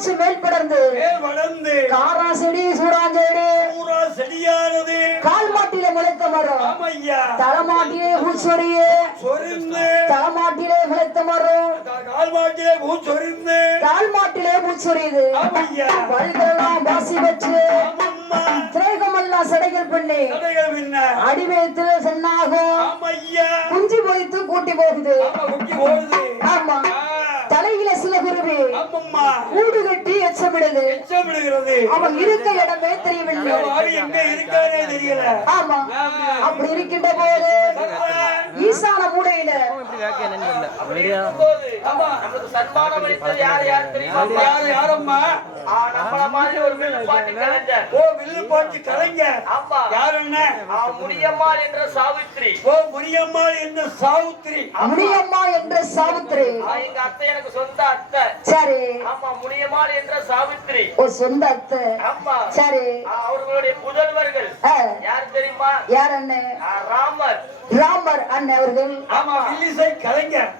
கரையா மூச்சு மேல் படர்ந்து. வளர்ந்து. காரா செடி சூடாஞ்செடி செடியானது. கால் மாட்டில முளைத்த மரம். தலைமாட்டிலே ஊச்சொரியே சொரிந்து தலைமாட்டிலே முளைத்த மரம். கால் மாட்டிலே கால் மாட்டிலே ஊச்சொரியுது ஆமையா. பல்களெல்லாம் பாசி வச்சு. திரேகமெல்லாம் சடைகள் பண்ணி அடிவேத்தில் சென்னாகும். குஞ்சு பொய்த்து கூட்டி போகுது. ஆமா தலையில சில கூடு கட்டி எச்சமிடுது. எச்சம் விடுகிறது அவன் இருக்க இடமே தெரியவில்லை. எங்க இருக்கானே தெரியல. ஆமா. அப்படி இருக்கின்ற போது ஈசான மூலையில ஆமா, நமக்கு சன்மானம் அளித்தது யார் யார் தெரியுமா? யாரு யாரம்மா? ஆ, நம்மள மாதிரி ஒரு வில்லுப்பாட்டு கலைஞர். ஓ வில்லு பாட்டு கலைஞர் ஆமா. யாரு என்ன? ஆ, முனியம்மாள் என்ற சாவித்ரி ஓ முனியம்மாள் என்ற சாவுத்திரி. முனியம்மா என்ற சாவித்திரி. ஆ, எங்க அத்தை எனக்கு சொந்த அத்தை. சரி. ஆமா முனியம்மாள் என்ற சாவித்ரி ஒரு சொந்த அத்தை. ஆமா. சரி. அவர்களுடைய புதல்வர்கள். யார் தெரியுமா? யார் அண்ணன் ராமர். ராமர் அண்ணன் அவர்கள். ஆமா. வில்லிசை கலைஞர்.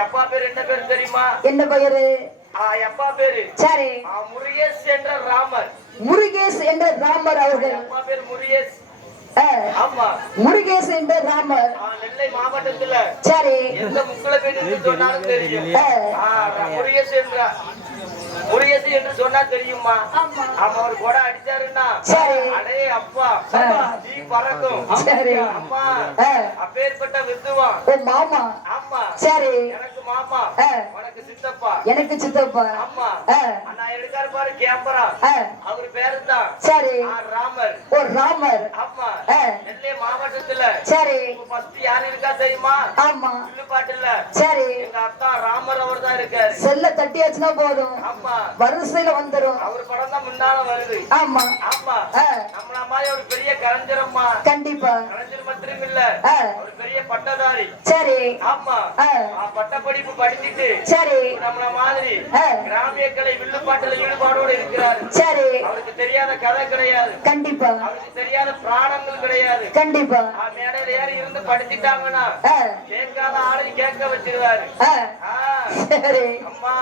அப்பா பேர் என்ன பேர் தெரியுமா? என்ன பெயரு? ஆ, அப்பா பேரு. சரி. ஆ, முருகேஷ் என்ற ராமர். முருகேஷ் என்ற ராமர் அவர்கள். அப்பா பேர் முருகேஷ். முருகேஷ் என்ற ராமர். நெல்லை மாவட்டத்துல சரி. எந்த முக்குல பேர் சொன்னாலும் தெரியும். ஆ, ஆ, ர- முருகேசு என்ற சொன்னா தெரியுமா? ஆமா. ஆமா அவர் கொடை அடிச்சாருன்னா சரி. அடே அப்பா. தீ பறக்கும். அம்மா அப்பேற்பட்ட வித்துவான். மாமா. ஆமா. சரி. எனக்கு மாமா. உனக்கு சித்தப்பா. எனக்கு சித்தப்பா. ஆமா. அண்ணா எடுக்காரு பாரு கேம்பரா ஆ, அவர் பேரு தான் சரி ராமர். ஓ ராமர். மாவட்டத்துல சரி. யார் இருக்கா தெரியுமா? ஆமா. வில்லுப்பாட்டுல. சரி. எங்க அத்தா ராமர் அவர் தான் இருக்காரு. செல்ல தட்டியாச்சுன்னா போதும். ஆமா. வரிசையில வந்துரும். அவர் படம் தான் முன்னால வருது. ஆமா. ஆமா. ஆ, நம்மள மாதிரி ஒரு பெரிய கலைஞரம்மா. கண்டிப்பா. கலைஞர் மட்டும் இல்ல. ஒரு பெரிய பட்டதாரி. சரி. ஆமா. ஆ, பட்டப்படிப்பு படிச்சுட்டு சரி. நம்மள மாதிரி கிராமிய கலை வில்லுப்பாட்டுல ஈடுபாடோடு இருக்கிறாரு. சரி. அவருக்கு தெரியாத கதை கிடையாது. கண்டிப்பா. தெரியாத பிராணங்கள் கிடையாது. கண்டிப்பா. மேடையில இருந்து படிச்சுட்டாங்கன்னா கேட்காத ஆளையும் கேட்க வச்சிருவாரு. சரி. அம்மா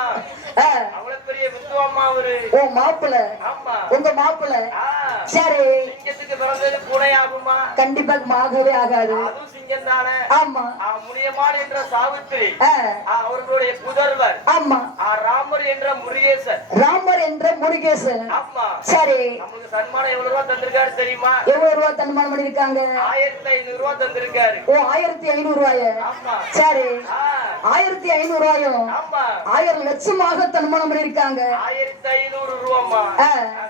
அவ்வளவு பெரிய வித்துவம்மா அவரு. ஓ மாப்பிள்ள ஆமா. உங்க மாப்பிள்ள சரி. சிங்கத்துக்கு பிறந்தது பூனை ஆகுமா கண்டிப்பா ஆகவே ஆகாது. அதுவும் சிங்கம் தானே ஆமா. ஆ, முனியம்மாள் என்ற அவர்களுடைய ஆமா. ராமர் முருகேசன். ராமர் என்ற முருகேசன். ஆமா. சரி. நமக்கு சன்மானம் எவ்வளவு ரூபா தந்திருக்காரு தெரியுமா? எவ்வளவு ரூபா தன்மானம் பண்ணிருக்காங்க ஆயிரத்தி ஐநூறு ரூபா தந்திருக்காரு. ஓ ஆயிரத்தி ஐநூறு ரூபாய? ஆமா. சரி. ஆயிரத்தி ஐநூறு ரூபாயும் ஆயிரம் லட்சமாக தன்மானம் பண்ணிருக்காங்க ஆயிரத்தி ஐநூறு ரூபாமா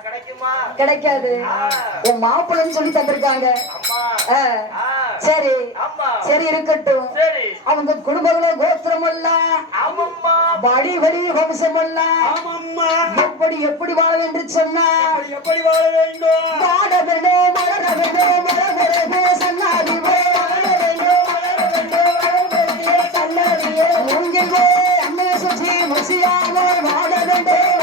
கிடைக்குமா? கிடைக்காது. உன் மாப்பிள்ளைன்னு சொல்லி தந்திருக்காங்க. சரி. சரி இருக்கட்டும். அவங்க குடும்பங்கள கோத்திரம் எல்லாம் வழி வழி வம்சம் எப்படி எப்படி வாழ என்று சொன்னா? எப்படி வாழ வேண்டும் வாழ வேண்டும்? வளர வேண்டும் வளர வேண்டும் சன்னாதி உங்களே அம்மே சுஜி முசியாமல் வாழ வேண்டும்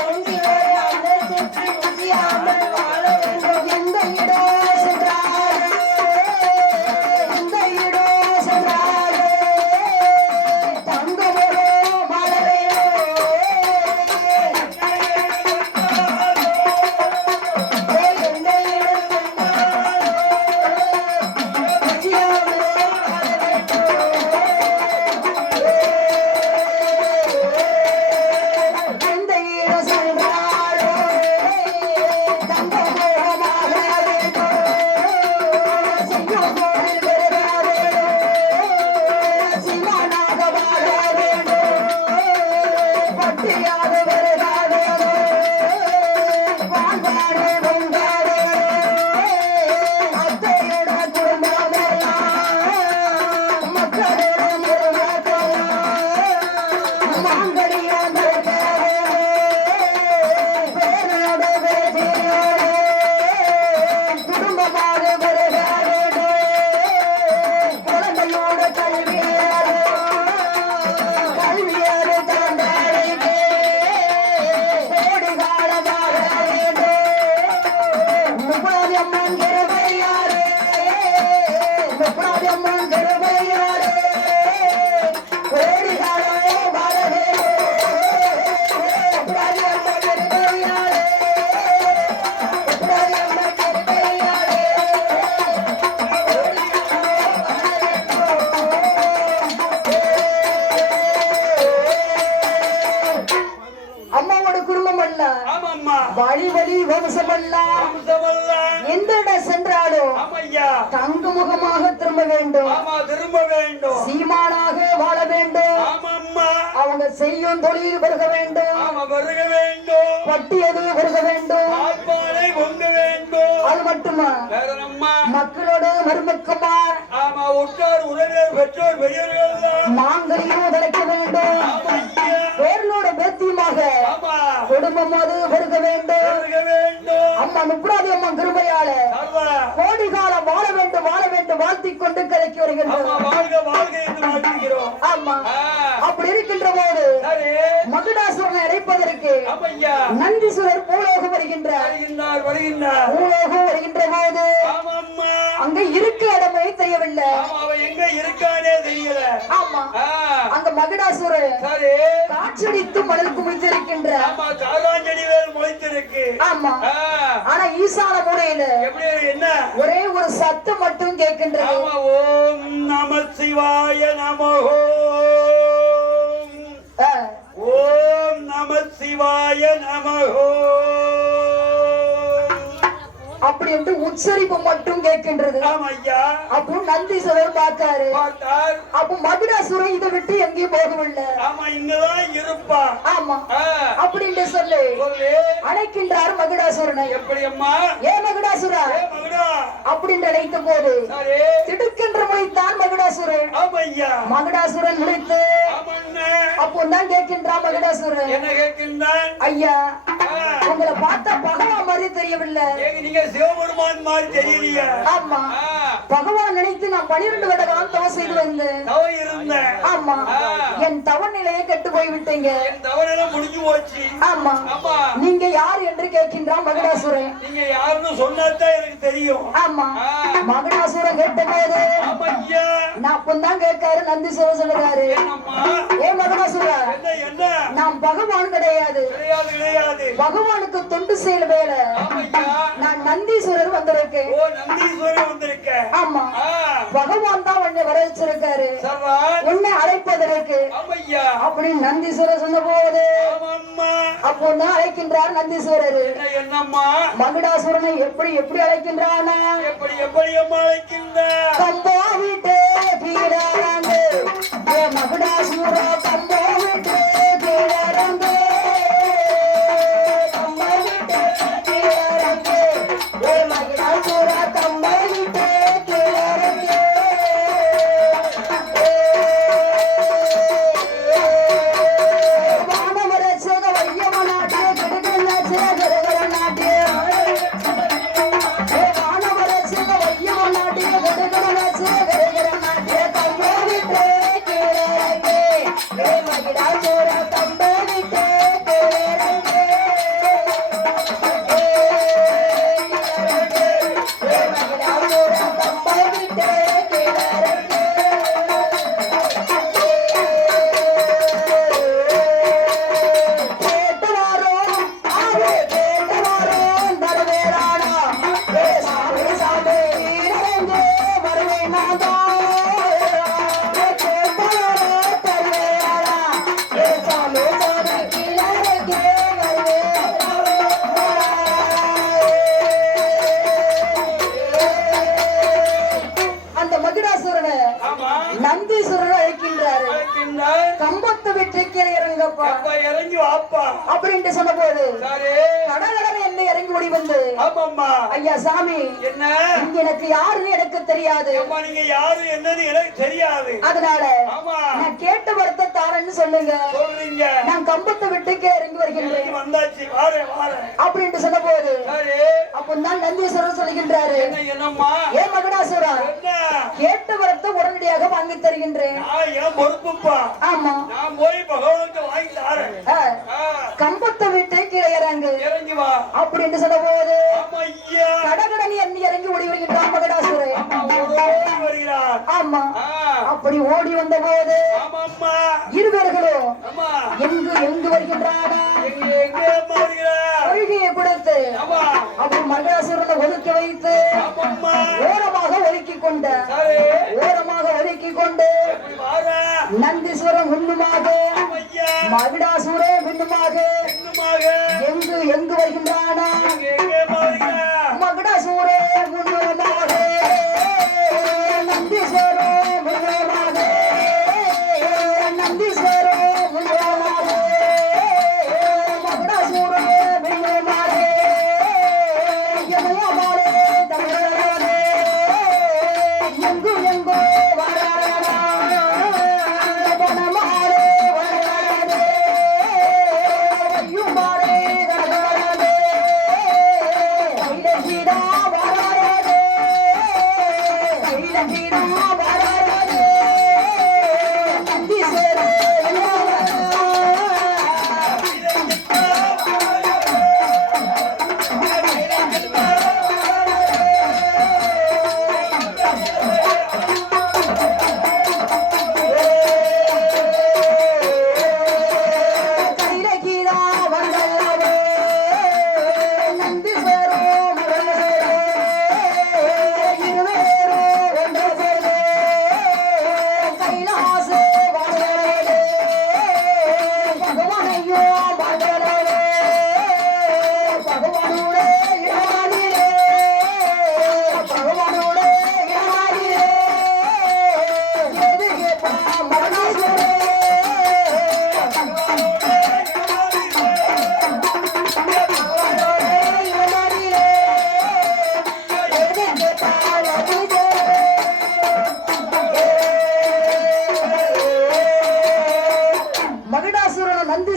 வேண்டும் பட்டியது பெருக வேண்டும். ஆத்மானை பொங்க வேண்டும். அது மட்டுமா? மக்களோடு மருமக்குமா? ஆமா உற்றார் உறவினர் பெற்றோர் பெரியவர்கள் நாங்களையும் வேண்டும். பேர்களோட பேத்தியமாக குடும்பம் அது பெருக வேண்டும். வருக வேண்டும். அம்மா முப்படாதி அம்மா கிருபையால சர்வா. கோடி காலம் வாழ வேண்டும் வாழ வேண்டும் வாழ்த்திக் கொண்டு கலைக்கு வருகின்றோம். ஆமா அப்படி இருக்கின்ற போது சரி. மகுடாசுரனை ஐயா நந்தீஸ்வரர் பூலோகம் வருகின்றார் பூலோகம் வருகின்ற போது அங்க இருக்க இடமே தெரியவில்லை. எங்க இருக்கானே தெரியல. ஆமா. அங்க மகுடாசுரன் சரி. காட்சடித்து மணல் வேல் முளைத்திருக்கு ஆமா. ஆனா ஈசான எப்படி என்ன? ஒரே ஒரு சத்தம் மட்டும் கேட்கின்றது. ஓம் நம சிவாய நமோ ஆ, ஓம் நம சிவாய நமோ அப்படி என்று உச்சரிப்பு மட்டும் கேட்கின்றது. அப்போ நந்தீஸ்வரர் பார்த்தாரு. பார்த்தார். அப்போ மகுடாசுரன் இதை விட்டு எங்கேயும் போகவில்லை. ஆமா இங்கதான் இருப்பா. ஆமா. ஆ, அப்படின்னு சொல்லி. அழைக்கின்றார் மகுடாசுரனை எப்படி அம்மா ஏ மகுடாசுரா அப்படின்னு அழைத்த போது திடுக்கென்று முளைத்தான் மகுடாசுரன் மகுடாசுரன் அண்ணே. அப்போ தான் கேட்கின்றான் மகுடாசுரன் என்ன கேட்கின்றான்? ஐயா உங்களை பார்த்தா பகவான் மாதிரி தெரியவில்லை. நீங்க சிவபெருமான் மாதிரி தெரியலையா. ஆமா. பகவான் நினைத்து நான் பனிரெண்டு வருட காலம் தவம் செய்து வந்தேன். தவ ஆமா. என் தவ நிலையை கெட்டு போய் விட்டீங்க என் தவறெல்லாம் முடிஞ்சு போச்சு. ஆமா. நீங்க யார் என்று கேட்கின்றான் மகுடாசுரன் நீங்க யாருன்னு சொன்னாதான் எனக்கு தெரியும். ஆமா. மகுடாசுரன் கேட்ட போது ஆமா ஐயா. நான் கேட்காரு நந்தீஸ்வரர் சொல்லுறாரு என்னம்மா? ஏ மகுடாசுரா நான் பகவான் கிடையாது. பகவானுக்கு தொண்டு செய்யல வேலை. நான் நந்தீஸ்வரர் வந்திருக்கேன். ஆமா. பகவான் தான் உன்னை வர வச்சிருக்காரு உன்னை அழைப்பதற்கு. அப்படின்னு நந்தீஸ்வரர் சொன்ன போது அப்போ தான் அழைக்கின்றார் நந்தீஸ்வரர்? என்ன என்னம்மா? மகுடாசுரனை எப்படி எப்படி அழைக்கின்றானா? எப்படி எப்படி அம்மா அழைக்கின்ற கம்போ விட்டு ஏ மகுடாசுர கம்போ விட்டு கீழாரங்கு அப்பா. இறங்கி வாப்பா. அப்படின்ட்டு சொன்ன போது சரி. ஓடி வந்து. ஆமாம்மா. ஐயா சாமி. என்ன? இங்க எனக்கு யாருன்னு எனக்கு தெரியாது. அம்மா நீங்க யாரு என்னன்னு எனக்கு தெரியாது. அதனால ஆமா. நான் கேட்ட வரத்தை தாரேன்னு சொல்லுங்க. சொல்றீங்க. நான் கம்பத்தை விட்டுக்கே இறங்கி வருகின்றேன். வந்தாச்சு. வாரேன் வாரேன் அப்படின்ட்டு சொன்ன போது அப்பந்தான் நந்தீஸ்வரர் சொல்லுகின்றாரு என்னம்மா? ஏ மகடாசுரா என்ன? கேட்ட வரத்தை உடனடியாக வாங்கி தருகின்றேன். ஏன் பொறுப்புப்பா? ஆமா. நான் போய் பகவானுக்கு வாங்கி தாரேன். கம்பத்தை விட்டு கீழே இறங்கு. இறங்கி வா. அப்படின்னு சொன்ன போது கடகடனி எண்ணி இறங்கி ஓடி வருகின்றான் மகடாசுரன் ஆமா. அப்படி ஓடி வந்த போது இருவர்களும் எங்கு எங்கு வருகின்றானா வருகிறார் கொள்கையை கொடுத்து அப்படி மகடாசுரனை ஒதுக்கி வைத்து ஓரமாக ஒதுக்கி கொண்ட ஓரமாக ஒதுக்கி கொண்டு நந்தீஸ்வரன் முன்னுமாக ஐயா மகிடாசுரே இன்னுமாக எங்கு எங்கு வருகின்றானா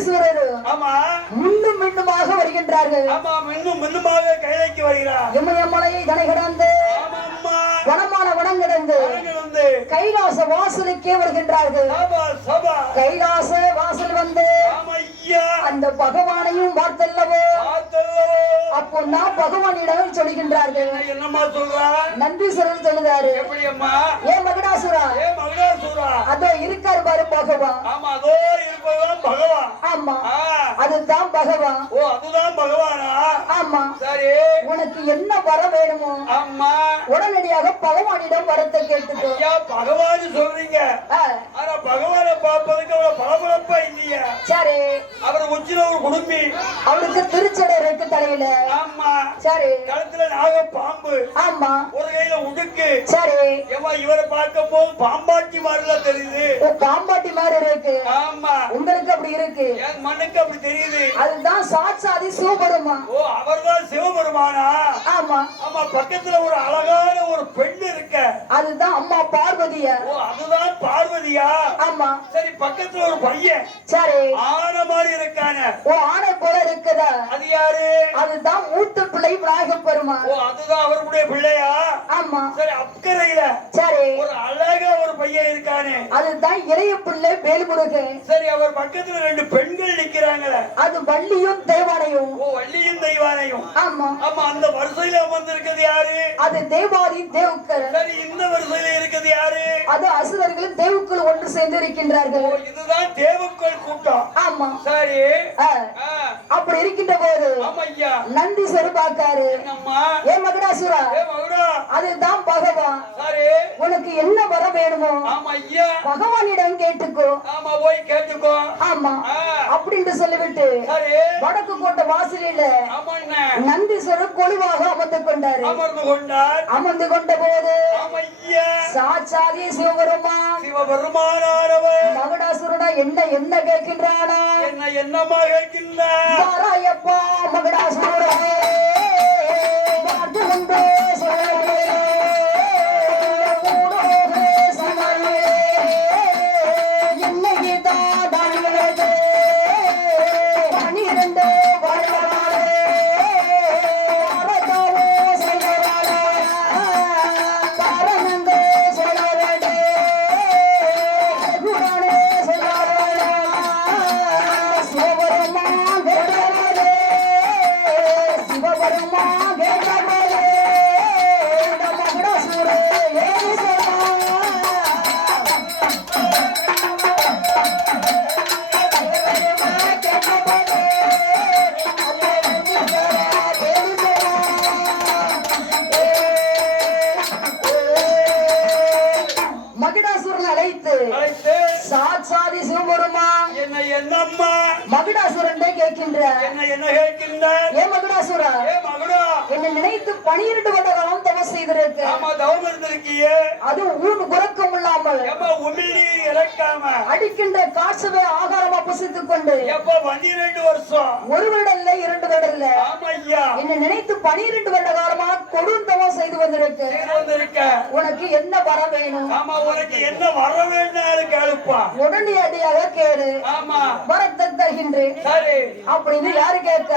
ஈஸ்வரர் ஆமா. மீண்டும் மீண்டுமாக வருகின்றார்கள். ஆமா மீண்டும் மீண்டுமாக கைலைக்கு வருகிறார். இமயமலையை தலை கடந்து வனமான வனம் கிடந்து கைலாச வாசலுக்கே வருகின்றார்கள். கைலாச வாசல் வந்து அந்த பகவானையும் பார்த்தல்லவோ பார்த்தல்லோ அப்போ நான் பகவானிடம் சொல்கின்றார்கள். என்னம்மா சொல்றா? நன்றி சொல்லு சொல்லுதாரு எப்படி அம்மா ஏ மகடாசுரா? ஏ மகனாசூரா அதோ இருக்காரு பாரு பகவான் ஆமா அதோ இருப்பதுதான் பகவான் ஆமா. அதுதான் பகவான் ஓ அதுதான் பகவானா? ஆமா. சரி. உனக்கு என்ன வர வேணுமோ? அம்மா உடனடியாக பகவானிடம் வரத்தை கேட்டுக்கோ. ஐயா பகவான் சொல்றீங்க. ஆனா பகவானை பார்ப்பதுக்கு அவ்வளவு பளபளப்பா இல்லையா. சரி. அவர் உச்சில ஒரு குடும்பி அவளுக்கு திருச்சடை இருக்கு தலையில. ஆமா. சரி. கழுத்துல நாக பாம்பு. ஆமா. ஒரு கையில உடுக்கு. சரி. ஏமா இவரை பார்க்கும் போது பாம்பாட்டி மாதிரிலாம் தெரியுது. பாம்பாட்டி மாதிரி இருக்கு. ஆமா. உங்களுக்கு அப்படி இருக்கு. என் மண்ணுக்கு அப்படி தெரியுது. அதுதான் சாட்சாதி சிவபெருமா. ஓ அவர்தான் சிவபெருமானா? ஆமா. ஆமா பக்கத்துல ஒரு அழகான ஒரு பெண் இருக்க. அதுதான் அம்மா பார்வதிய. ஓ அதுதான் பார்வதியா? ஆமா. சரி பக்கத்துல ஒரு பையன். சரி. ஆன மாதிரி இருக்கானே. ஓ ஆணை போல இருக்குதா. அது யாரு? அதுதான் மூத்த பிள்ளை விநாயக பெருமா ஓ அதுதான் அவருடைய பிள்ளையா? ஆமா. சரி அக்கறையில சரி. ஒரு அழகா ஒரு பையன் இருக்கானே. அதுதான் இளைய பிள்ளை வேல்முருகன் சரி அவர் பக்கத்துல ரெண்டு பெண்கள் நிக்கிறாங்களே. அது வள்ளியும் தேவானையும். ஓ வள்ளியும் தெய்வானையும் ஆமா. ஆமா அந்த வரிசையில அமர்ந்திருக்கிறது யாரு? அது தேவாதி தேவுக்கர். சரி இந்த வரிசையில இருக்குது யாரு? அது அசுரர்களும் தேவுக்குள் ஒன்று சேர்ந்து இருக்கின்றார்கள் இதுதான் தேவக்கோள் கூட்டம். ஆமா. சரி ஆ, அப்படி இருக்கின்ற போது நந்தி சொருபாக்காரு ஏ மகடாசுரா? அதுதான் சரி உனக்கு என்ன வர வேணுமோ பகவானிடம் கேட்டுக்கோ. ஆமா போய் கேட்டுக்கோ. ஆமா. ஆ, அப்படின்ட்டு சொல்லிவிட்டு வடக்கு கோட்டை வாசலில நந்தீஸ்வரர் கொலிவாக அமர்ந்து கொண்டாரு. அமர்ந்து கொண்டார். அமர்ந்து கொண்ட போது சாட்சாதி சிவபெருமா சிவபெருமானானவர். மகடாசுரனா என்ன என்ன கேட்கின்றானா? என்ன என்னமா கேட்கின்றார்? வாராயப்பா மகடாசுரனே பார்த்து கொண்டு சொல்லவே அடிக்கின்ற காசுவை ஆகாரமா புசித்துக் கொண்டு பன்னிரெண்டு வருஷம்? ஒரு வருடம் இல்ல இரண்டு வருடம் இல்ல என்னை நினைத்து பனிரெண்டு வருட காலமா கொடுந்தவம் செய்து வந்திருக்க. உனக்கு என்ன வர வேணும்? உனக்கு என்ன வர வேண்டாம் கேளுப்பா உடனடியாக கேடு. வரத்தை தருகின்றேன் அப்படின்னு யாரு கேட்க?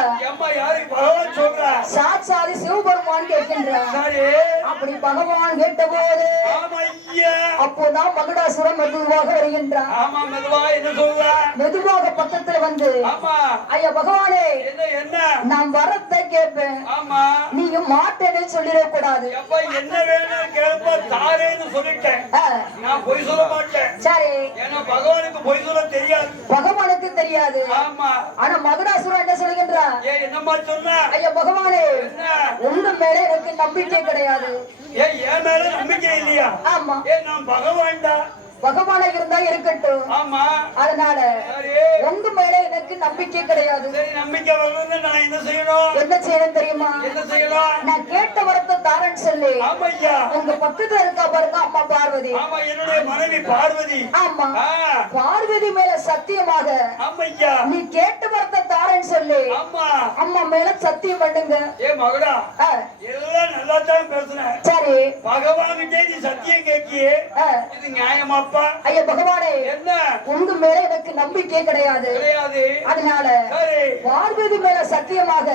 சாட்சாதி சிவபெருமான் கேட்கின்றார் சரி. அப்படி பகவான் கேட்டபோது ஆமா ஐயா அப்போதான் மகுடாசுரன் மெதுவாக சொல்ற? மெதுவாக பக்கத்துல வந்து ஐயா பகவானே நான் வரத்தை கேட்பேன். நீங்க மாட்டேன்னு சொல்லிடக்கூடாது. என்ன வேணும் கேளுப்பா தாரேன்னு சொல்லிட்டேன். ஆ, நான் பொய் சொல்ல மாட்டேன். சரி. ஏன்னா பகவானுக்கு பொய் சொல்ல தெரியாது. பகவானுக்கு தெரியாது. ஆமா. ஆனா மகுடாசுரன் என்ன சொல்கின்றான் ஏன் என்னம்மா சொன்ன? ஐயா பகவானே உங்க மேல எனக்கு நம்பிக்கை கிடையாது. ஏன் என் மேல நம்பிக்கை இல்லையா? ஆமா. ஏன் நான் பகவான்டா. பகவானா இருந்தா இருக்கட்டும். ஆமா. அதனால உங்க மேல எனக்கு நம்பிக்கை கிடையாது. நம்பிக்கை நான் என்ன செய்யணும்? என்ன செய்யணும் தெரியுமா? என்ன நான் கேட்ட வரத்தை தாரேன்னு சொல்லி. உங்க பக்கத்துல இருக்கா பாருங்க அம்மா பார்வதி. ஆமா என்னுடைய மனைவி பார்வதி. ஆமா. பார்வதி மேல சத்தியமாக நீ கேட்ட வரத்தை சொல்லி. அம்மா மேல சத்தியம் பண்ணுங்க. ஏ மகடா ஆ, எல்லாம் நல்லா தான் பேசுறேன் சரி. பகவான்கிட்டே நீ சத்தியம் கேட்கியே? ஆ, இது நியாயமாப்பா? ஐயா பகவானே என்ன? உங்க மேல எனக்கு நம்பிக்கை கிடையாது. கிடையாது. அதனால பார்வதி மேல சத்தியமாக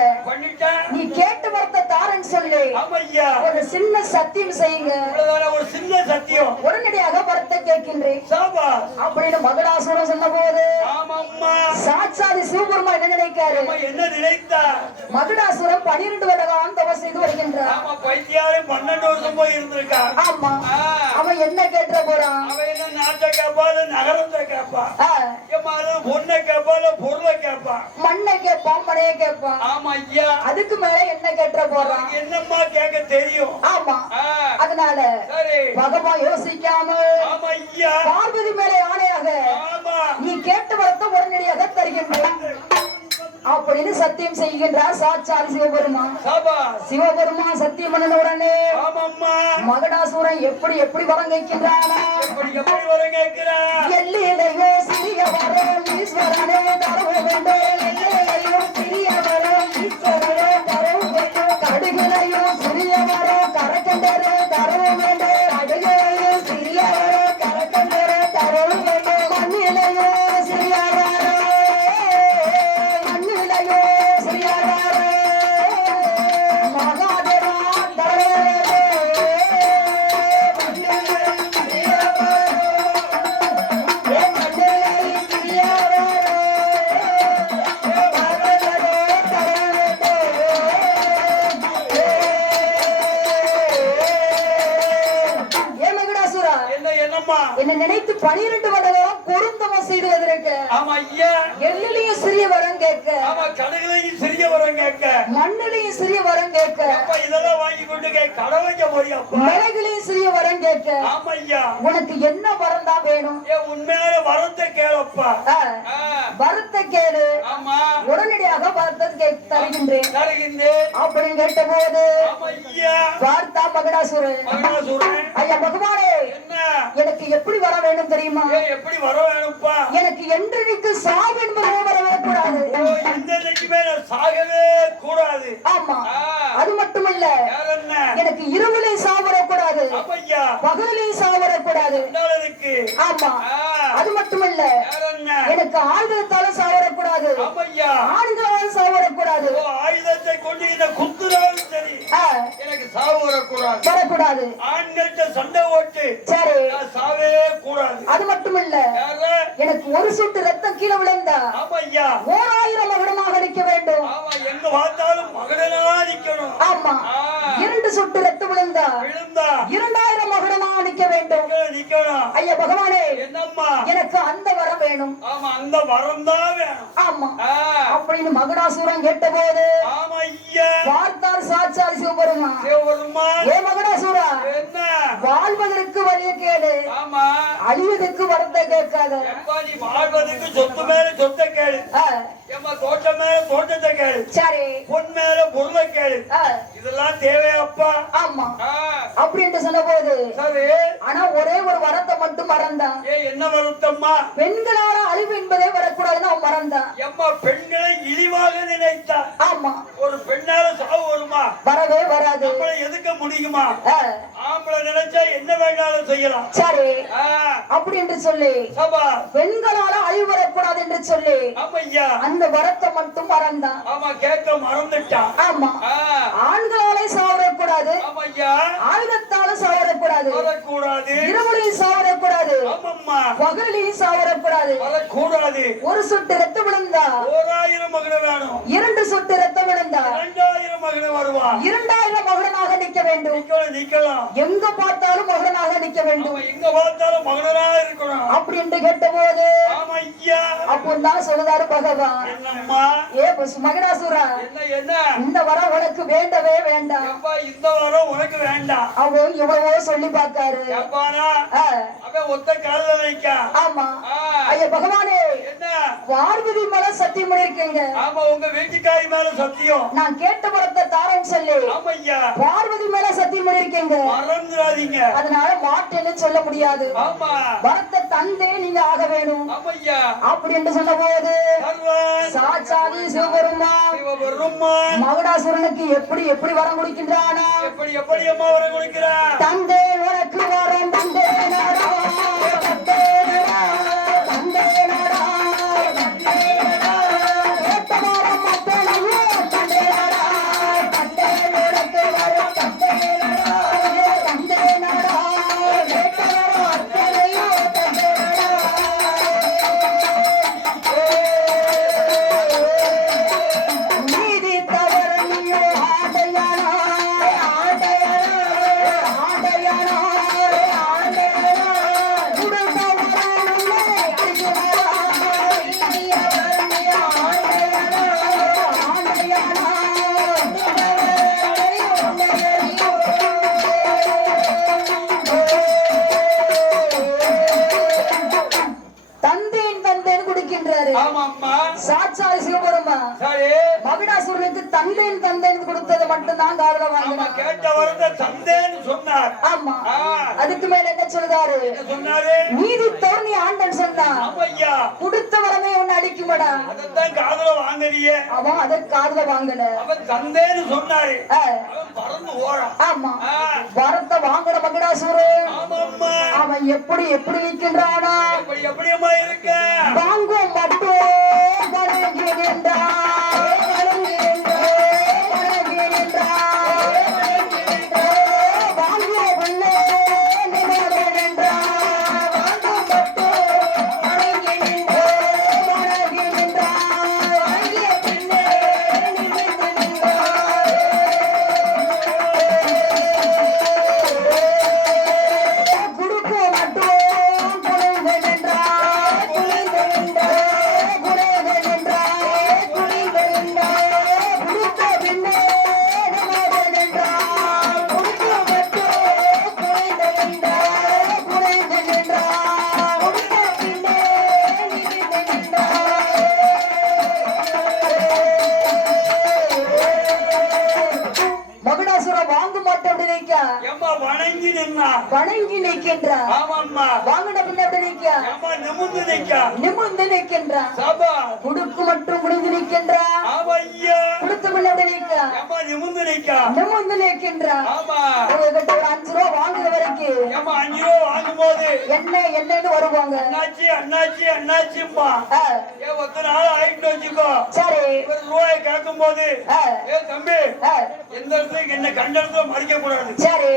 நீ கேட்டு வரத்த தாரன்னு சொல்லி. ஒரு சின்ன சத்தியம் செய்யுங்க. ஒரு சின்ன சத்தியம்? உடனடியாக வரத்தை கேட்கின்றேன். அப்படின்னு மகடாசுரம் சொன்ன போது சாட்சாதி சிவபெருமா என்ன நினைக்காரு அம்மா என்ன நினைத்தா மகடாசுரம் பனிரெண்டு வருடம் தவம் செய்து வருகின்றார். ஆமா பன்னெண்டு வருஷம் போய் இருந்திருக்கா? ஆமா. அவன் என்ன கேட்ட போறான்? அவன் என்ன நாட்டை கேப்பா இல்ல நகரத்தை கேப்பா? அது பொண்ணை கேப்பா இல்ல பொருளை கேப்பா? மண்ணை கேட்பான் மனையை கேட்பான் ஆமா ஐயா. அதுக்கு மேல என்ன கேட்ட போறான்? என்னம்மா கேட்க தெரியும்? ஆமா. அதனால பகவான் யோசிக்காம பார்வதி மேலே ஆணையாக நீ கேட்டு வரத்த உடனடியாக தருகின்றேன். அப்படின்னு சத்தியம் செய்கின்றார். சாட்சாதி சிவபெருமா சிவபெருமா சத்தியம் பண்ணின உடனே மகடாசுரன் எப்படி எப்படி வரம் கேட்கின்றானா? எப்படி எப்படி வர கேட்கிறா எல்லையிலையோ சிறிய வரம் ஈஸ்வரனே தரவு வேண்டும். எல்லையிலையோ சிறிய வரம் ஈஸ்வரனே தரவு வேண்டும். கடுகிலையோ சிறிய வரம் கரக்கண்டரே தரவு வேண்டும். சிறிய வரம் கேட்க. இதெல்லாம் வாங்கி கொண்டு கே- கடை வைக்க போறியாப்பா மிளகுலையும் சிறிய வரம் கேட்க. ஆமா ஐயா உனக்கு என்ன வரம் தான் வேணும்? உண்மையான வரத்தை கேளப்பா. வரத்தை கேளு. உடனடியாக வரத்தை தருகின்றேன். தருகின்றேன். அப்படின்னு கேட்ட போது பார்த்தா மகடாசுரன் ஐயா பகவானே என்ன? எனக்கு எப்படி வர வேண்டும் தெரியுமா? எப்படி வர வேணும்ப்பா? எனக்கு என்றைக்கு சாவு என்பதே வரவே கூடாது. ஓ, எந்த இன்னைக்குமே நான் சாகவே கூடாது. ஆமா. அது மட்டுமல்ல எனக்கு இரவுலே சாவு வரக்கூடாது ஆமா ஐயா பகலிலே சாவு வரக்கூடாது இருக்கு ஆமா அது மட்டுமல்ல எனக்கு ஆயுதத்தால சாவு வரக்கூடாது ஆமா ஐயா ஆண்களால சாவு வரக்கூடாது ஓ, ஆயுதத்தை கொண்டு இந்த குத்துனாலும் சரி. எனக்கு சாவு வரக்கூடாது. வரக்கூடாது. ஆண்கள்கிட்ட சண்டை ஓட்டு சரி. சாவே கூடாது. அது மட்டுமல்ல எனக்கு ஒரு சொட்டு ரத்தம் கீழே விழுந்தா ஐயா ஓராயிரம் மகனமாக நிக்க வேண்டும். எங்க பார்த்தாலும் மகனா நிக்கணும். ஆமா. இரண்டு சொட்டு ரத்தம் விழுந்தா விழுந்தா? இரண்டாயிரம் மகனமாக நிக்க வேண்டும். ஐயா பகவானே என்னம்மா? எனக்கு அந்த வரம் வேணும். ஆமா அந்த வரம் தான் வேணும். ஆமா. அப்படின்னு மகடாசுரன் கேட்ட போது பார்த்தார் சாட்சாதி சிவபெருமா. ஏ மகடாசுரா? என்ன? வாழ்வதற்கு வழிய கேளு. ஆமா. அழிவதற்கு வரத்தை கேட்காத. வாழ்வதற்கு சொத்து மேல சொத்தை ஏம்மா தோட்டம் மேல தோட்டத்தை கேளு. சரி. பொன் மேல பொருளை கேளு. ஆ, இதெல்லாம் தேவையாப்பா. ஆமா. அப்படின்ட்டு சொன்ன போது ஆனா ஒரே ஒரு வரத்தை மட்டும் மறந்தான் ஏ என்ன வருத்தம்மா? பெண்களால அழிவு என்பதே வரக்கூடாதுன்னு அவன் மறந்தான் எம்மா பெண்களை இழிவாக நினைத்தா? ஆமா. ஒரு பெண்ணால சாவு வருமா? வரவே வராது. நம்மளை எதுக்க முடியுமா? ஆம்பளை நினைச்சா என்ன வேணாலும் செய்யலாம். சரி. அப்படி என்று சொல்லி. பெண்களால அழிவு வரக்கூடாது என்று சொல்லி. ஆமையா. அந்த வரத்தை மட்டும் மறந்தான் ஆமா கேட்க மறந்துட்டான் ஆமா. ஆண்களாலே சாவரக்கூடாது ஆமையா? ஆயுதத்தால சாவரக்கூடாது. வரக்கூடாது இரவுலையும் சாவரக்கூடாது. ஆமம்மா. பகலிலையும் சாவரக்கூடாது. வரக்கூடாது ஒரு சொட்டு ரத்தம் விழுந்தா ஓராயிரம் மகன வேணும். இரண்டு சொட்டு ரத்தம் விழுந்தா இரண்டாயிரம் மகன வருவா இரண்டாயிரம் மகனாக நிக்க வேண்டும். எங்க பார்த்தாலும் மகனாக நிக்க வேண்டும். எங்க பார்த்தாலும் மகனா இருக்கணும். அப்படி என்று கேட்ட போது தான் சொல்லுதாரு பகவான். ஏ மகனாசுரா இந்த வரம் உனக்கு வேண்டவே வேண்டாம். இந்த வாரம் உனக்கு வேண்டாம். அவன் எவ்வளவோ சொல்லி பார்த்தாரு. ஒத்த வைக்க ஆமா. ஐயா பகவானே பார்வதி மேல சத்தியம் பண்ணிருக்கீங்க. ஆமா உங்க வீட்டுக்காரி மேல சத்தியம். நான் கேட்ட வரத்தை தாரேன்னு சொல்லி. ஆமையா. பார்வதி மேல சத்தியம் பண்ணிருக்கீங்க. மறந்துடாதீங்க. அதனால மாட்டேன்னு சொல்ல முடியாது. ஆமா. வரத்தை தந்தே நீங்க ஆக வேணும். ஆமையா. அப்படி என்று சொன்ன போது சாச்சாதி சிவபெருமா சிவபெருமான். மகுடாசுரனுக்கு எப்படி எப்படி வரம் கொடுக்கின்றானா? எப்படி எப்படி அம்மா வர கொடுக்கிறார்? தந்தே உனக்கு வரம் தந்தே அவன் அதை காதுல வாங்கல அவன் தந்தேன்னு சொன்னாரு. பறந்து ஓடான் ஆமா. வரத்தை வாங்குற அம்மா அவன் எப்படி எப்படி விற்கின்றானா எப்படி எப்படியம்மா இருக்க? வாங்கும் மட்டும் வணங்கி நின்னா வணங்கி நிற்கின்றான் ஆமாம்மா. வாங்கின பின்ன அப்படி நிற்க ஏம்மா நிமிர்ந்து நிக்கா நிமிர்ந்து நிற்கின்றான் சபா. குடுக்கு மட்டும் குனிந்து நிற்கின்றான் ஆமையா குடுத்த பின்ன அப்படி நிற்க? ஏம்மா நிமிர்ந்து நிக்கா நிமிர்ந்து நிற்கின்றான் ஆமா. உங்ககிட்ட ஒரு அஞ்சு ரூபா வாங்குற வரைக்கும் ஏம்மா அஞ்சு ரூபா வாங்கும் போது என்ன என்னன்னு வருவாங்க? அண்ணாச்சி அண்ணாச்சி அண்ணாச்சிம்மா. ஆ, ஏன் பத்து நாள் ஆயிட்டு வச்சுக்கோ. சரி. இவர் ரூபாய் கேட்கும் போது ஏ தம்பி எந்த இடத்துல என்ன கண்ட இடத்துல மறிக்க கூடாது சரி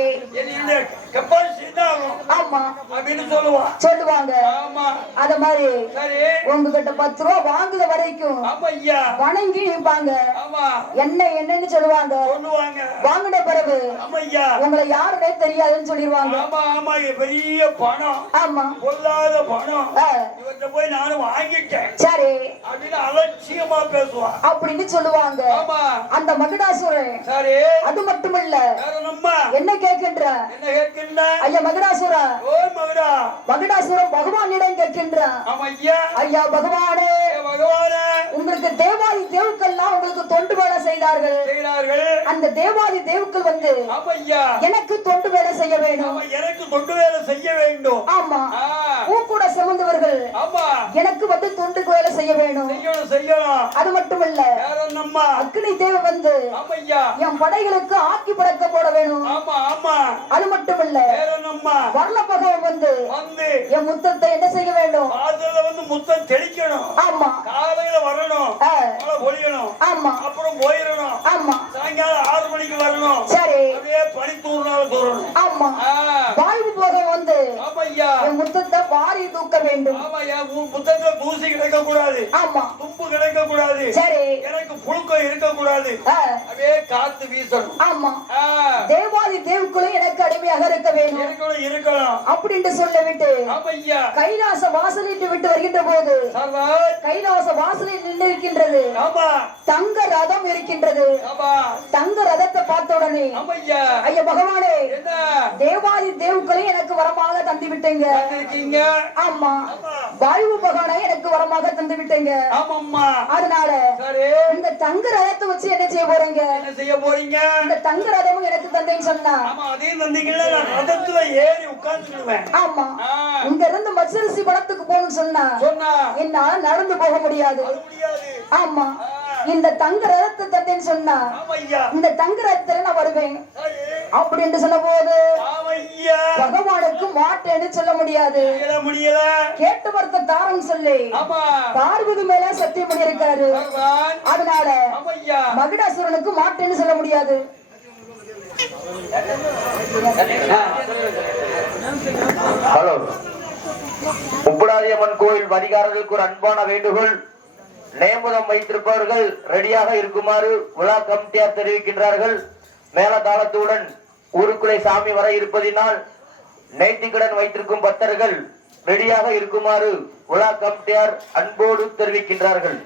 இந்த Копайся! தான் ஆகும் ஆமா. அப்படின்னு சொல்லுவான் சொல்லுவாங்க. ஆமா. அத மாதிரி சரி. உங்ககிட்ட பத்து ரூபா வாங்குற வரைக்கும் ஆமா ஐயா. வணங்கி நிற்பாங்க ஆமா. என்ன என்னன்னு சொல்லுவாங்க. சொல்லுவாங்க. வாங்கின பிறகு ஆமா ஐயா. உங்களை யாருன்னே தெரியாதுன்னு சொல்லிடுவாங்க. ஆமா ஆமா. பெரிய பணம். ஆமா. பொல்லாத பணம். இவர்கிட்ட போய் நானும் வாங்கிட்டேன். சரி. அப்படின்னு அலட்சியமா பேசுவான் அப்படின்னு சொல்லுவாங்க. ஆமா. அந்த மகுடாசுரன். சரி. அது வேற நம்ம என்ன கேட்கின்ற? என்ன கேட்கின்ற? ஐயா மகுடாசுரா. ஓ மகடா. மகுடாசுரன் பகவானிடம் கேட்கின்றான் ஐயா. ஐயா பகவானே. பகவானே. உங்களுக்கு தேவாதி தேவுக்கள்லாம் உங்களுக்கு தொண்டு வேலை செய்தார்கள். செய்கிறார்கள் அந்த தேவாதி தேவுக்கள் வந்து ஐயா எனக்கு தொண்டு வேலை செய்ய வேணும் ஆமா எனக்கு தொண்டு வேலை செய்ய வேண்டும். ஆமா. பூக்கூட சுமந்தவர்கள் எனக்கு வந்து தொண்டு வேலை செய்ய செய்யணும் செய்யணும் அது வேற நம்ம அக்னி தேவை வந்து என் படைகளுக்கு ஆக்கி படக்க போட வேணும் ஆமா ஆமா. அது வேற நம்ம வரல பகவான் வந்து என் முத்தத்தை என்ன செய்ய வேண்டும்? வந்து முத்தம் தெளிக்கணும். ஆமா. காலையில வரணும். பொழியணும். ஆமா. அப்புறம் போயிடணும். ஆமா. சாயங்காலம் ஆறு மணிக்கு வரணும். சரி. அப்படியே பனி தூர்னால தூரணும் ஆமா. ஆ, வாய்வு போகம் வந்து ஆமா ஐயா வாரி தூக்க வேண்டும். ஆமா ஐயா உன் புத்தகத்துல தூசி கிடைக்க கூடாது ஆமா. தும்பு கிடைக்க கூடாது சரி. எனக்கு புழுக்கம் இருக்க கூடாது அப்படியே காத்து வீசணும். ஆமா. தேவாதி தேவுக்குள்ளும் எனக்கு அடிமையாக இருக்க வேணும் இருக்கணும் இருக்கணும் அப்படின்னு சொல்லிவிட்டு ஆமா ஐயா கைலாச வாசலிட்டு விட்டு வருகின்ற போது கைலாச வாசலில் நின்று இருக்கின்றது ஆமா. தங்க ரதம் இருக்கின்றது. ஆமா. தங்க ரதத்தை பார்த்த உடனே ஐயா பகவானே தேவாதி தேவுக்களை எனக்கு வரமாக தந்து விட்டீங்க ஆமா. வாயு பகவானை எனக்கு வரமாக தந்து விட்டீங்க ஆமாம்மா. அதனால இந்த தங்க ரதத்தை வச்சு என்ன செய்ய போறீங்க? என்ன செய்ய போறீங்க? இந்த தங்க ரதமும் எனக்கு தந்தேன்னு சொன்னா. ஆமா அதையும் தந்தீங்கல்ல. நான் ரதத்துல ஏறி உட்கார்ந்துக்கிடுவேன் ஆமா. இங்க இருந்து மச்சரிசி படத்துக்கு போகணும்னு சொன்னா சொன்னா. என்னால நடந்து போக முடியாது. அது முடியாது. ஆமா. இந்த தங்க ரதத்தை தந்தேன்னு சொன்னா இந்த தங்க ரதத்துல நான் வருவேன். அப்படின்னு சொன்ன போது பகவானுக்கு மாட்டேன்னு சொல்ல முடியாது. முடியல முடியல. கேட்டு வரத்த தாரம் சொல்லி. ஆமா. பார்வதி மேல சத்தியம் பண்ணியிருக்காரு. அதனால மகிடாசுரனுக்கு மாட்டேன்னு சொல்ல முடியாது. ஹலோ. முப்படாதியம்மன் கோயில் வரிகாரர்களுக்கு ஒரு அன்பான வேண்டுகோள். நேமுதம் வைத்திருப்பவர்கள் ரெடியாக இருக்குமாறு விழா கமிட்டியார் தெரிவிக்கின்றார்கள். மேலதாளத்துடன் ஊருக்குள்ளே சாமி வர இருப்பதினால் நைட்டு கடன் வைத்திருக்கும் பக்தர்கள் ரெடியாக இருக்குமாறு உலா கமிட்டியார் அன்போடு தெரிவிக்கின்றார்கள்.